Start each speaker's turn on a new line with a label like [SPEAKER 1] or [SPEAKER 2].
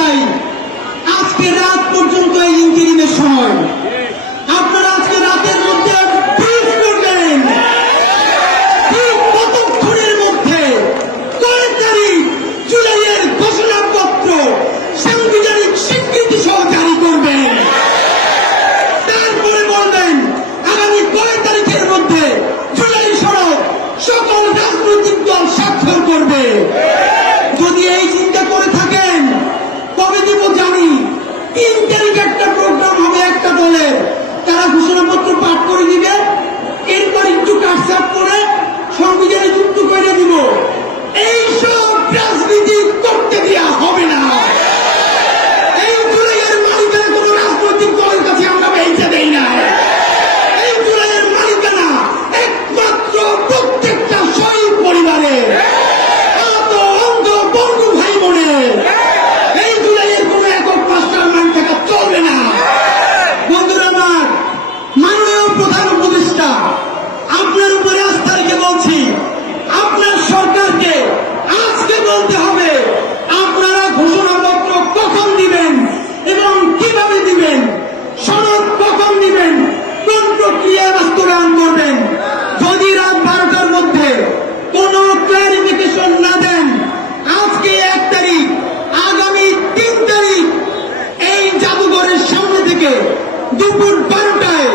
[SPEAKER 1] চাই আজকে রাত পর্যন্ত এই ইন্টারিমের সময়। ইন্টারভিউ একটা প্রোগ্রাম হবে একটা দলের তারা ঘোষণাপত্র পাঠ করে দিবে এরপর একটু কাটসাপ করে সংবিধানে যুক্ত করে দিব এইসব রাজনীতি করতে দিয়া থেকে দুপুর বারোটায়